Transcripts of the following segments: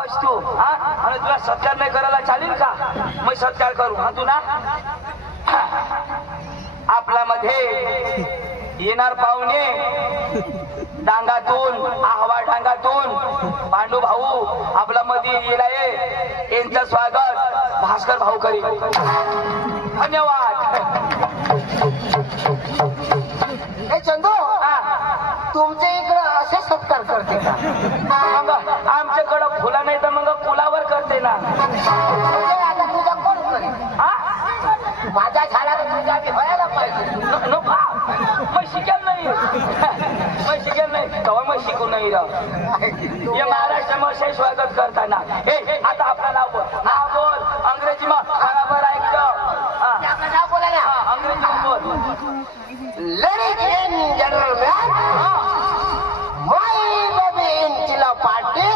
बस तू हा आणि तुला सत्कार नाही करायला चालेल का मी सत्कार करू हा तू ना आपला मध्ये येणार पाहुणे डांगातून आहवा डांगातून पांडू भाऊ आपला मध्ये येलाय यांचं स्वागत भास्कर भाऊ करी धन्यवाद चंदू तुमच्या इकडं असे सत्कार करते का मग आमच्याकडं फुला नाही तर मग फुलावर करते ना आता तुझा कोण करेल माझ्या झाडाला तुझ्या बी व्हायला पाहिजे नको मग शिकेल नाही मग शिकेल नाही तेव्हा मग शिकू नाही हे महाराष्ट्रामध्ये स्वागत करताना हे आता आपलं नाव बोल अंग्रेजी मग बरोबर ऐकलं नाव बोला ना अंग्रेजी बोल Ladies and gentlemen, my baby in Chilla party.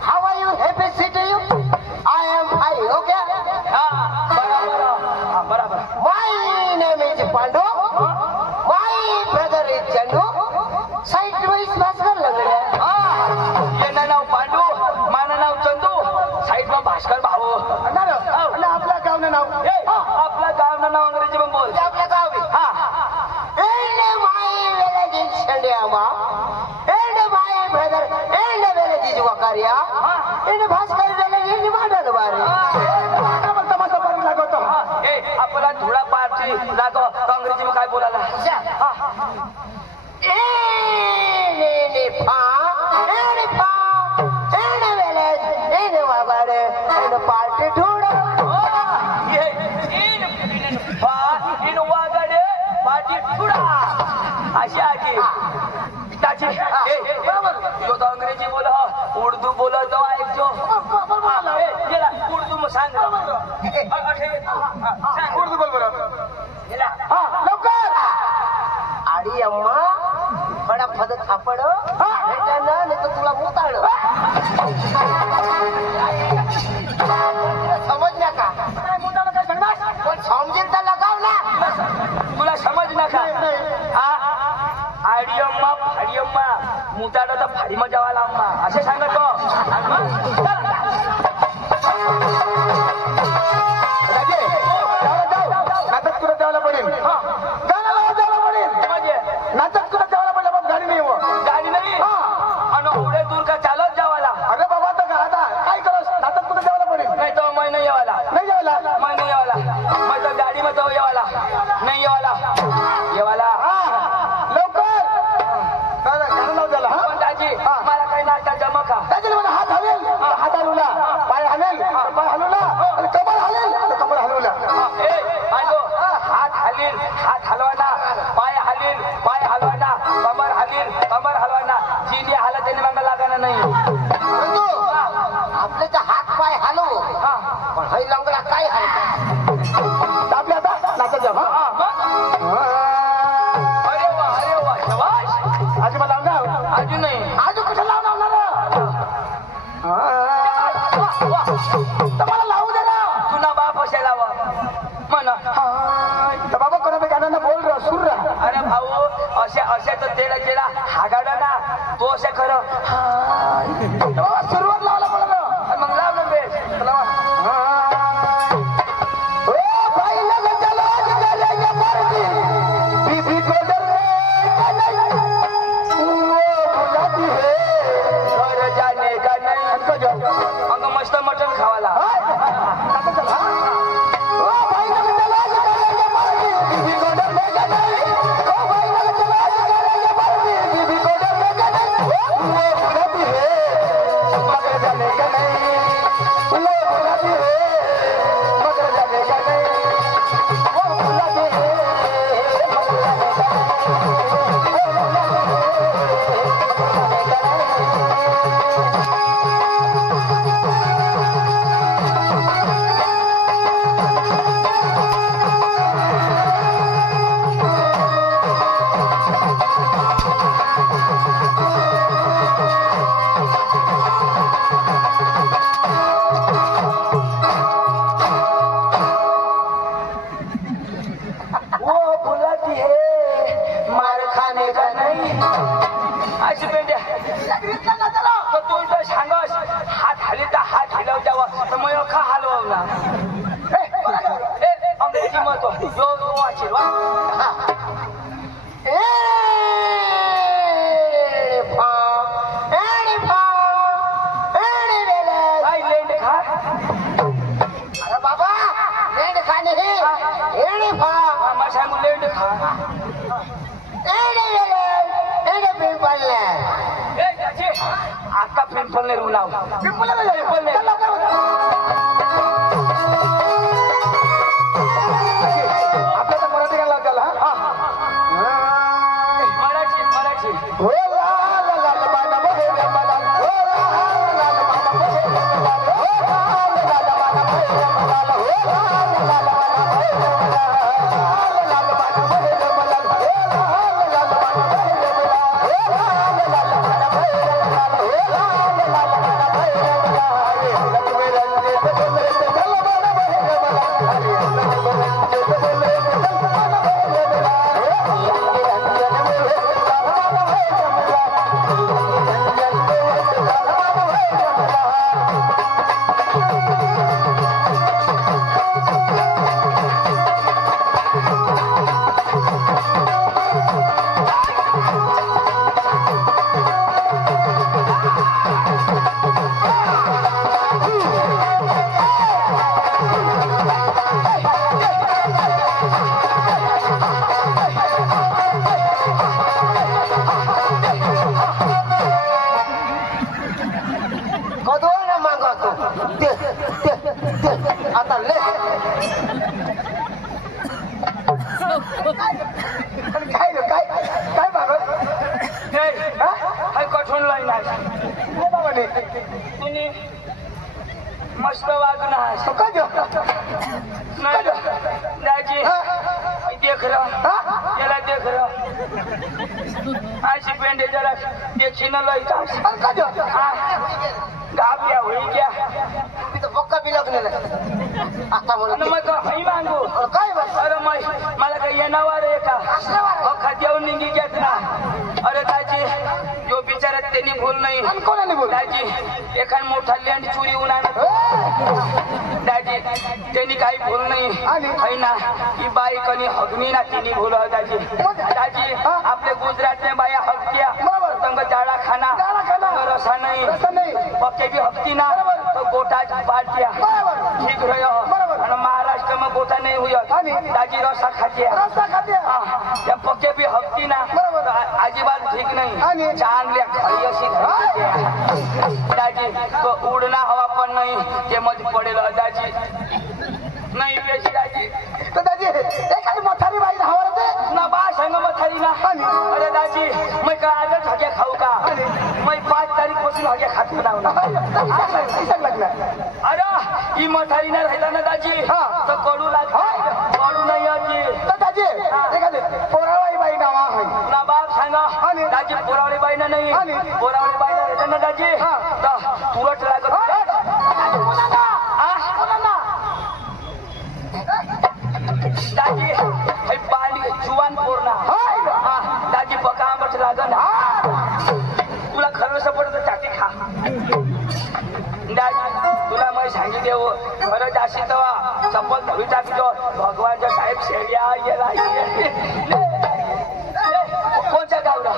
How are you? Happy to see you? I am fine, okay? बरोबर. My name is Pandu. My brother is Chandu. Side wise Bhaskar Lagde. येणं नाव पांडू माझं नाव Chandu side ला भास्कर भाऊ आपल्या गावनं नाव आपलं गाव नाव अंग्रेजी पण बोल आपल्या गाव हा my village is Shandyama and my brother and village is Wakaria and Bhaskar village is Madalwari. आपला धुळा पार्टी लागो अंग्रेजी में काय बोलायला पार्टी धुळा पार्टी धुळा अशी आजी त्याची जो तो अंग्रेजी बोल उर्दू बोलत ऐकतो उर्दू मग सांग उर्दू बोल बरं लवकर आडी अम्मा फडाफड थापड नाही तर तुला मोताळ समजल्या का पण समजेल तर लगाव ना तुला समज ना का आडियम्मा फाडियम्मा मुताड तर फाडी मजावाला अम्मा असे सांगत नाटक तुला द्यायला पडेल नाटक तुला द्यायला पडेल मग गाडी नाही गाडी नाही आणि एवढे दूर का चालत जावाला अरे बाबा आता काय करस नाटक तुला द्यायला पडेल नाही तो मै नाही यावाला नाही जेवायला मै नाही यावाला मै तो गाडी में तो येवाला नाही येवाला येवाला लवकर गाणं लाव त्याला पण दाजी मला काही नाश्ता जमा का त्याच्यात मला हात हलेल हात हलवला पाय हलेल पाय हलवला आणि कमर हलेल कमर हलवला हात हलील हात हलवाना पाय हलील पाय हलवाना कमर हलवाना जिनी हालत त्याने मागा लागाना नाही आपले तर हात पाय हलव पण हे लंगडा काय हलत आपल्या आता नाचत जा अरे वा शबाश आजी मला लावणार अजून नाही आजू कुठे लावणार मला लावू दे ना तुला बाप असे लावा म्हणा तर बाबा कोणा गाण्यांना बोल र सुर रहा अरे भाऊ असे तर तेला जेला हागाडा ना तो असे खरं बाबा सुरुवात लावला पडलं मग लाव ना बेस अंग मस्त मटन खावाला पेंड खा एडे पिंपल ने ए दाजी आता पिंपल ने रुलाव पिंपल ने आपल्या तर मराठी गाणं लावताला हा मराठी मराठी हो लाल लाल बाला बहे मला हो लाल लाल बाला बहे मला हो लाल लाल बाला बहे मला हो लाल लाल बाला बहे मला लाल लाल बाला बहे मला हो लाल लाल बाला बहे मला हो लाल लाल बाला बहे मला हो लाल लाल बाला बहे मला हरे लक्ष्मी रंजित बोले चल बाला बहे मला हरे लक्ष्मी रंजित बोले चल बाला बहे मला हो लक्ष्मी रंजन बोले चल बाला बहे मला रंजन बोले चल बाला बहे मला कदो ना मागतो ते आता ले काय रे काय काय मागत ए हाय कठून लाईन आहे काय बाबाने तुम्ही मस्त वागणार काय देऊ नहीं दाजी देख रहा याला देख रहा अशी पेंडे जरा देखी न लई का काय देऊ गाप्या होई क्या मी तर पक्का बिलक नेलं आता म्हणून मग हई मागू काय बस अरे मला काही येणावार आहे का खाद्यावर निघी घेत ना अरे दाजी जो बिचारा त्यांनी भूल नाही कोणाने बोल दाजी एखाद मोठा लँड चोरी होऊन आणत दाजी त्यांनी काही भूल नाही है ना ही बाई कनी हगनी ना तिने भूल दाजी दाजी आपले गुजरात में बाया हगत्या तंग जाड़ा खाना रसा नहीं पक्के भी हगती ना तो गोटा पाट दिया ठीक रहो और महाराष्ट्र में गोटा नहीं हुई दाजी रसा खाती जब पक्के भी हगती ना तो अजिबात ठीक नहीं चांद ले खड़ी अशी दाजी तो उड़ना हवा पण नहीं ते मध्ये पडेल दाजी नहीं बेसी दाजी तर दाजी एखादी म्हातारी बाई धावत ना बा संग मथारी ना अरे दाजी मैं का आजच हगे खाऊ का मैं 5 तारीख पासून हगे खात ना लागला अरे ही मथारी ना राहिला ना दाजी तर कडू लाग कडू नाही आजी तर दाजी एखादी पोरावाई बाई नावा आहे ना बाप सांगा दाजी पोरावळी बाई ना नाही पोरावळी बाई ना राहिला ना दाजी तर तुरट लागत दाजी हे पाणी जुवान पोरना दाजी बका आंबट लागन तुला खरं सपडत चाटी खा दाजी तुला मैं सांगी देऊ खरं जाशी तवा चप्पल धवी टाकतो भगवानच्या साहेब शेड्या येला कोणत्या गावला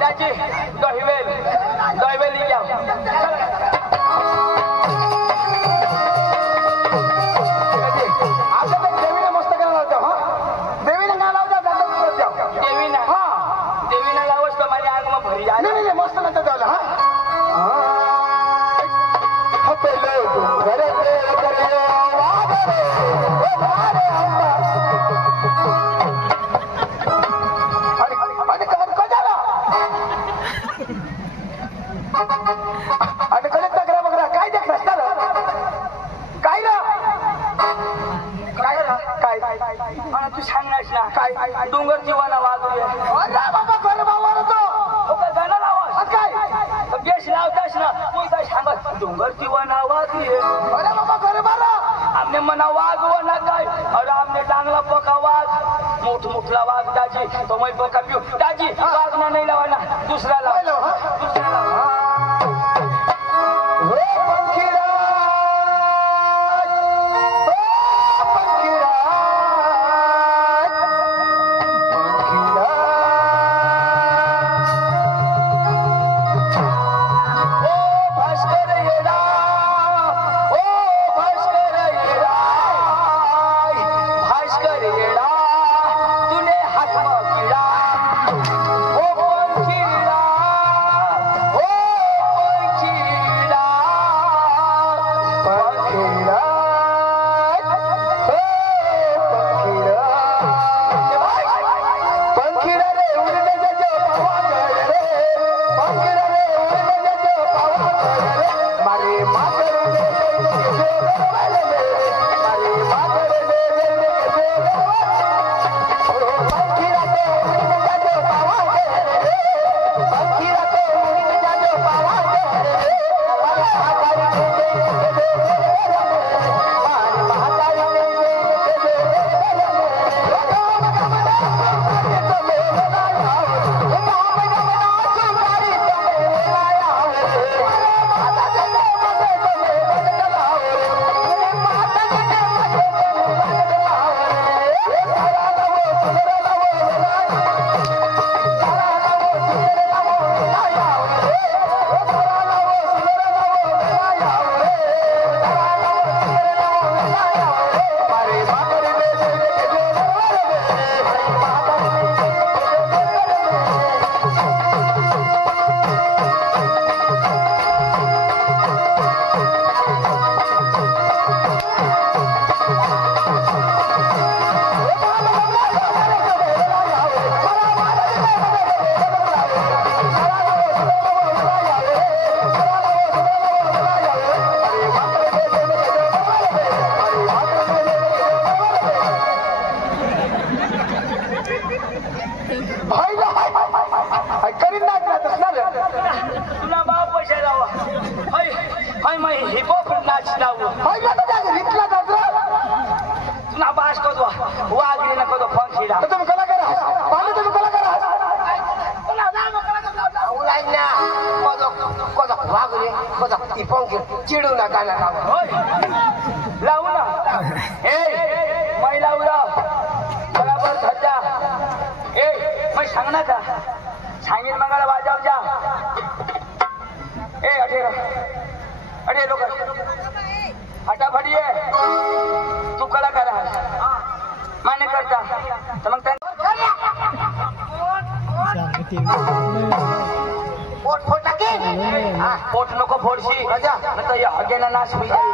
दाजी दहिवेल घ्या आता तर देवीने मस्त गाणं लावतो हा देवीने गाणं लावतो देवीना लावस तर माझ्या आग मग भरी जा नाही मस्त नंतर जाऊ हा हपेलो घरे करे वादरे ओ भारे अंबा आणि कजाला आणि कडे तगरा बगरा काय देख रस्ता काय ना काय मला तू सांगणार ना काय डोंगर जीवाना वाजूया अरे बाबा कर बाबा तो गाणं लावास काय बेस लावतास ना तू काय सांगत डोंगर जीवाना वाजूया अरे बाबा कर बारा आमने मना वागवा ना काय अरे आमने डांगला पका वाग मोठला वाग दाजी तो मैं पका पिऊ दाजी वागना नहीं लावाना दुसरा लाव दुसरा लाव हे पंखीराज ओ भास्कर करीन ना तुला बाप पैसे लावा हाय मै हिपहॉप नाच लावू तुला बास कदो वागरी ना कदो फंसीडा तुम्ही कलाकार आहात पाणी तुम्ही कलाकार आहात उलायना कदो वागरे कदो ती पंखी चिडू नका ना लावू ना मै लावू बराबर धजा मै सांग ना का सांगेन मगाला वाजाव जा अरे लोक फटाफटी आहे तू कलाकार आहात मान्य करता तर मग पोट फोटा की पोट नको फोडशी नंतर या हगेला नाश होई जाईल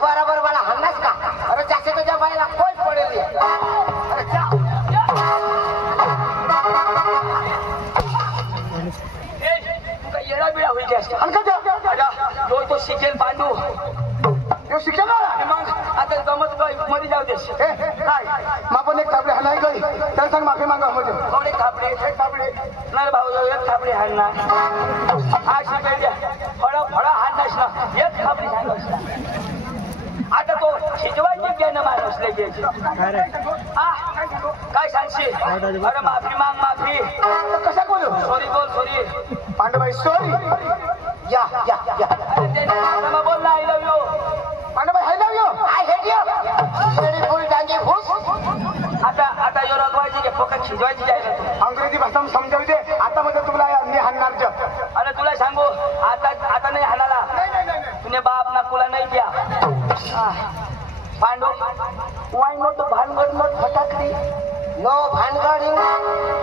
बराबर मला हल्लाच का अरे जास्त तुझ्या बाईला कोण पडेल येडा बिडा होईल तो शिकेल पांडू शिक्षण मग आता गमत मध्ये जाऊ देश काय आपण एक थापडे हल्ला गई तर सांग माफी मागा कोण एक थापडे नाही भाऊ एक थापडे हाणना हा शिकायच्या फळा हाणनास ना एक थापडी हाणनास आता तो शिजवायची ज्ञान माणूस लगेच काय सांगशील अरे माफी माग माफी कशा बोलू सॉरी बोल सॉरी पांडुबाई सॉरी या बोल ना I love you Pandubai I love you I hate you very full डांगे फुस आता यो रगवायची की फक्त शिजवायची जायला तू अंग्रेजी भाषा समजावू दे आता मध्ये तुला मी हाणणार अरे तुला सांगू आता नाही हाणाला तुने बाप ना तुला नाही द्या पांडू वाय नॉट भानगड नॉट फटाकडी नो भानगड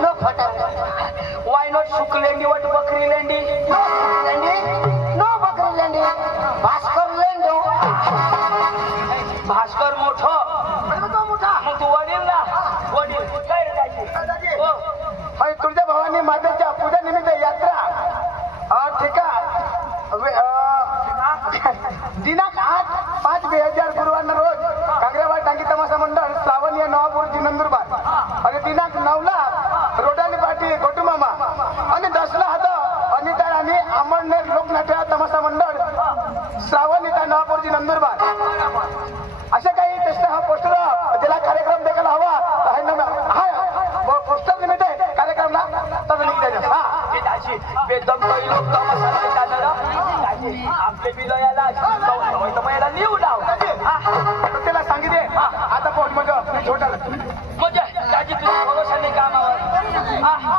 नो फटाकडी वाय नॉट शुक्लेंडी वट बकरी लेंडी नो बकरी लेंडी भास्कर लेंडो भास्कर मोठा मग तू वडील ना वडील काय रे हो तुझ्या भावानी मातेच्या पूजा निमित्त यात्रा ठीक दिनांक 8/5/2000 गुरुवार रोज कांग्रेवाड टांगी तमाशा मंडळ श्रावण या नवापूर नंदुरबार आणि दिनांक 9ला रोडाली पाटी गोटुमामा आणि 10ला हात अनिता आणि अमरनेर लोकनाट्य तमाशा मंडळ श्रावण इथं नवापूर नंदुरबार असे काही तसे हा पोस्टर ज्याला कार्यक्रम देखील हवा हा पोस्टर निमित्त कार्यक्रमला तर निघता बेदम लोक आपले बिलयाला याला लिहू लाव त्याला सांगितले आता पोट म्हणजे छोटा म्हणजे त्याची तुझ्या भरोसा नाही कामावर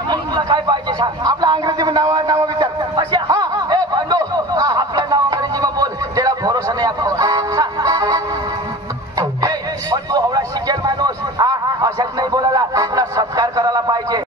मग तुला काय पाहिजे सांग आपला अंग्रेजी नाव विचार अशा ए भांडू आपलं नाव अंग्रेजी मग बोल त्याला भरोसा नाही पण तू हवडा शिकेल माणूस अशाच नाही बोलायला तुला सत्कार करायला पाहिजे